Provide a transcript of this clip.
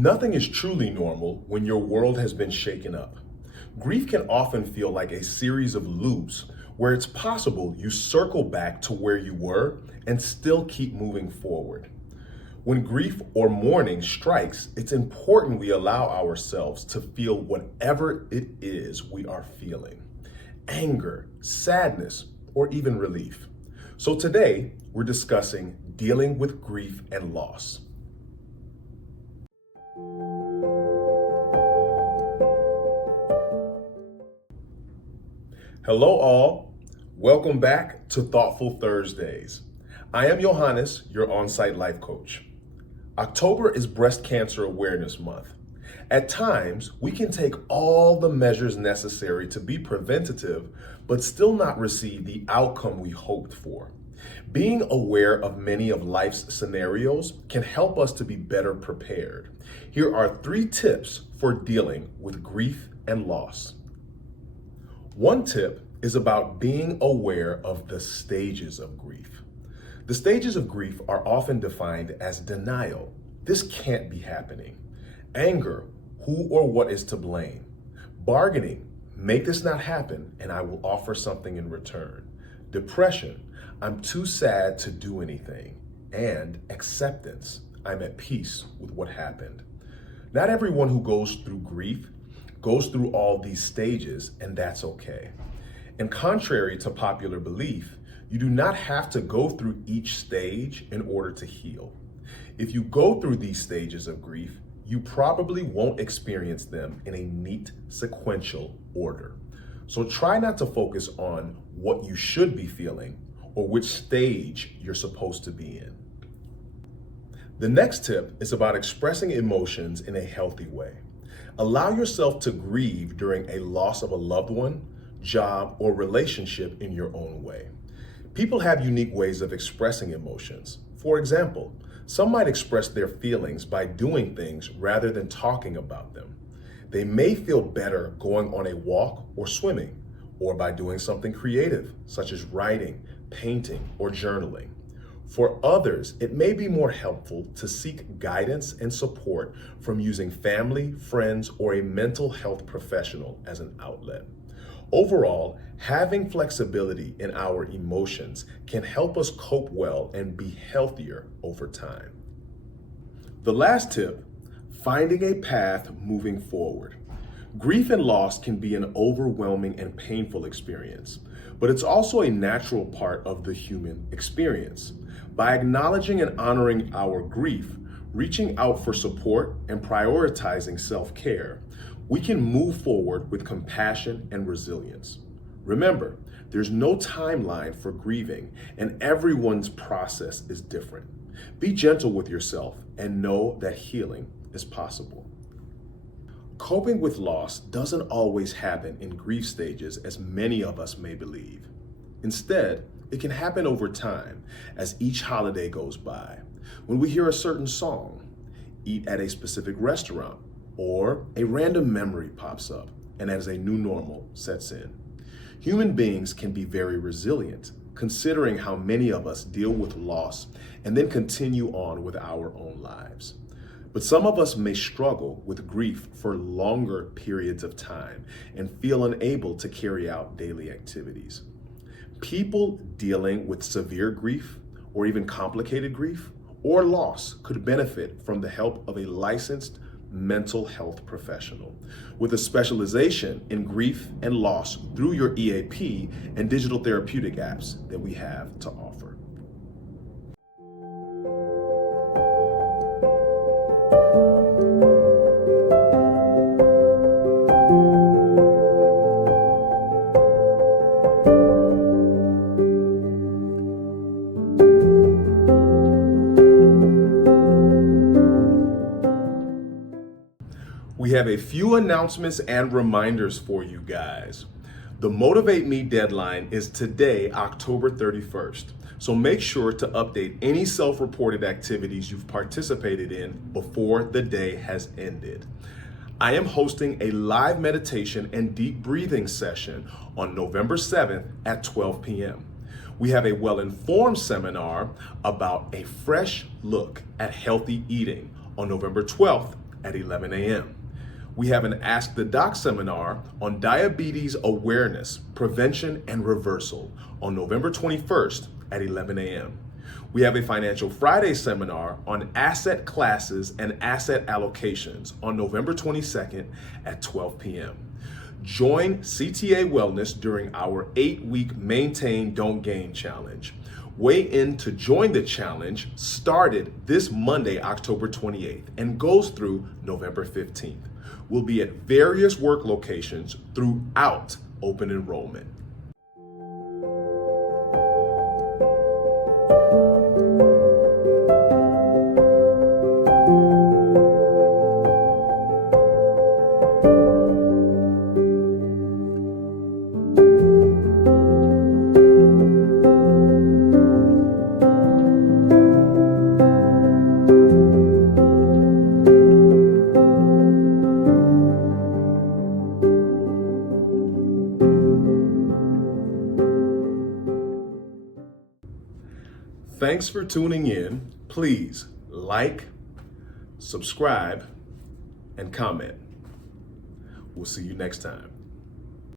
Nothing is truly normal when your world has been shaken up. Grief can often feel like a series of loops where it's possible you circle back to where you were and still keep moving forward. When grief or mourning strikes, it's important we allow ourselves to feel whatever it is we are feeling: anger, sadness, or even relief. So today, we're discussing dealing with grief and loss. Hello all, welcome back to Thoughtful Thursdays. I am Johannes, your on-site life coach. October is Breast Cancer Awareness Month. At times, we can take all the measures necessary to be preventative, but still not receive the outcome we hoped for. Being aware of many of life's scenarios can help us to be better prepared. Here are 3 tips for dealing with grief and loss. One tip is about being aware of the stages of grief. The stages of grief are often defined as denial. This can't be happening. Anger, who or what is to blame. Bargaining, make this not happen and I will offer something in return. Depression, I'm too sad to do anything. And acceptance, I'm at peace with what happened. Not everyone who goes through grief goes through all these stages, and that's okay. And contrary to popular belief, you do not have to go through each stage in order to heal. If you go through these stages of grief, you probably won't experience them in a neat sequential order. So try not to focus on what you should be feeling or which stage you're supposed to be in. The next tip is about expressing emotions in a healthy way. Allow yourself to grieve during a loss of a loved one, job, or relationship in your own way. People have unique ways of expressing emotions. For example, some might express their feelings by doing things rather than talking about them. They may feel better going on a walk or swimming, or by doing something creative, such as writing, painting, or journaling. For others, it may be more helpful to seek guidance and support from using family, friends, or a mental health professional as an outlet. Overall, having flexibility in our emotions can help us cope well and be healthier over time. The last tip, finding a path moving forward. Grief and loss can be an overwhelming and painful experience, but it's also a natural part of the human experience. By acknowledging and honoring our grief, reaching out for support, and prioritizing self-care, we can move forward with compassion and resilience. Remember, there's no timeline for grieving, and everyone's process is different. Be gentle with yourself and know that healing is possible. Coping with loss doesn't always happen in grief stages as many of us may believe. Instead, it can happen over time as each holiday goes by, when we hear a certain song, eat at a specific restaurant, or a random memory pops up, and as a new normal sets in. Human beings can be very resilient, considering how many of us deal with loss and then continue on with our own lives. But some of us may struggle with grief for longer periods of time and feel unable to carry out daily activities. People dealing with severe grief or even complicated grief or loss could benefit from the help of a licensed mental health professional with a specialization in grief and loss through your EAP and digital therapeutic apps that we have to offer. We have a few announcements and reminders for you guys. The Motivate Me deadline is today, October 31st. So make sure to update any self-reported activities you've participated in before the day has ended. I am hosting a live meditation and deep breathing session on November 7th at 12 p.m. We have a well-informed seminar about a fresh look at healthy eating on November 12th at 11 a.m. We have an Ask the Doc seminar on diabetes awareness, prevention, and reversal on November 21st at 11 a.m. We have a Financial Friday seminar on asset classes and asset allocations on November 22nd at 12 p.m. Join CTA Wellness during our 8-week Maintain Don't Gain Challenge. Weigh in to join the challenge started this Monday, October 28th, and goes through November 15th. We'll be at various work locations throughout open enrollment. Thanks for tuning in. Please like, subscribe, and comment. We'll see you next time.